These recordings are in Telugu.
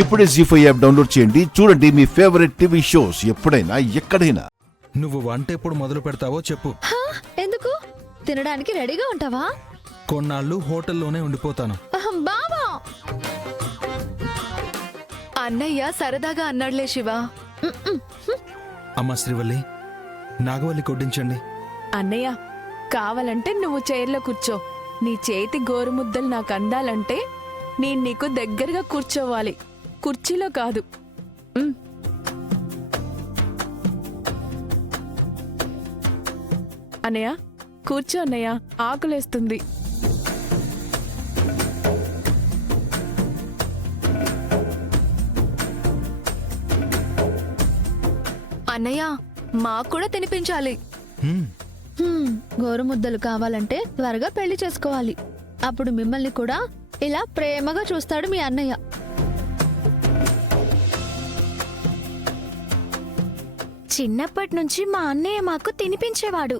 ఇప్పుడే జీ5 యాప్ డౌన్లోడ్ చేయండి. చూడండి మీ ఫేవరెట్ టీవీ షోస్ ఎప్పుడైనా ఎక్కడైనా. నువ్వు వంట ఎప్పుడు మొదలు పెడతావో చెప్పు. ఎందుకు? తినడానికి రెడీగా ఉంటావా? కొన్నాళ్ళు హోటల్లోనే ఉండిపోతాను. బావా, అన్నయ్య సరదాగా అన్నాడులే శివ. అమ్మ శ్రీవల్లి, నాగవల్లి కొట్టించండి. అన్నయ్య కావాలంటే నువ్వు చైర్లో కూర్చో. నీ చేతి గోరుముద్దలు నాకు అందాలంటే నేను నీకు దగ్గరగా కూర్చోవాలి, కుర్చీలో కాదు. అన్నయ్య కూర్చో అన్నయ్య, ఆకులేస్తుంది. అన్నయ్య మాకు కూడా తినిపించాలి. గోరుముద్దలు కావాలంటే త్వరగా పెళ్లి చేసుకోవాలి. అప్పుడు మిమ్మల్ని కూడా ఇలా ప్రేమగా చూస్తాడు మీ అన్నయ్య. చిన్నప్పటి నుంచి మా అన్నయ్య మాకు తినిపించేవాడు.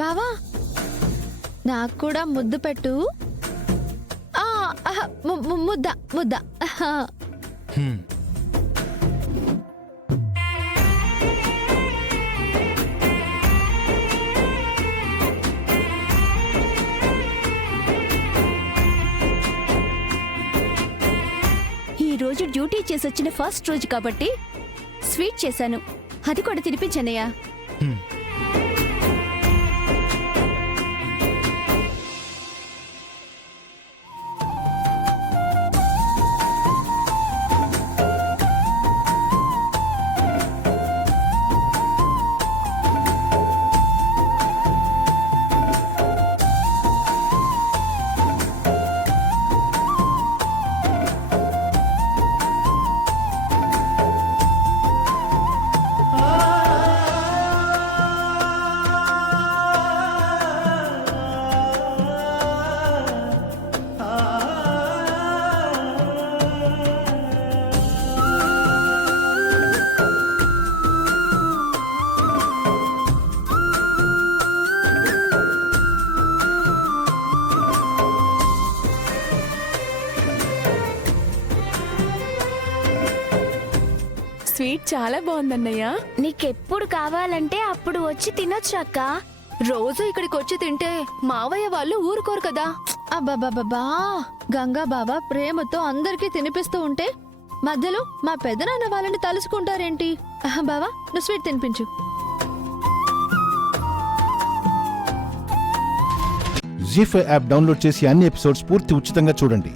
బావా, నాకు కూడా ముద్దు పెట్టు. ముద్ద ముద్ద. ఈ రోజు డ్యూటీ చేసి వచ్చిన ఫస్ట్ రోజు కాబట్టి స్వీట్ చేశాను, అది కూడా తినిపించనయ్యా. స్వీట్ చాలా బాగుందన్నయ్య. నీకెప్పుడు కావాలంటే అప్పుడు వచ్చి తినొచ్చు అక్క. రోజు ఇక్కడికి వచ్చి తింటే మావయ్య వాళ్ళు ఊరుకోరు కదా. అబ్బాబాబా, గంగా బావ ప్రేమతో అందరికీ తినిపిస్తూ ఉంటే మధ్యలో మా పెదనాన్న వాళ్ళని తలుసుకుంటారేంటి? బావా, నువ్వు స్వీట్ తినిపించు. జీ5 యాప్ డౌన్లోడ్ చేసి అన్ని ఎపిసోడ్స్ పూర్తి ఉచితంగా చూడండి.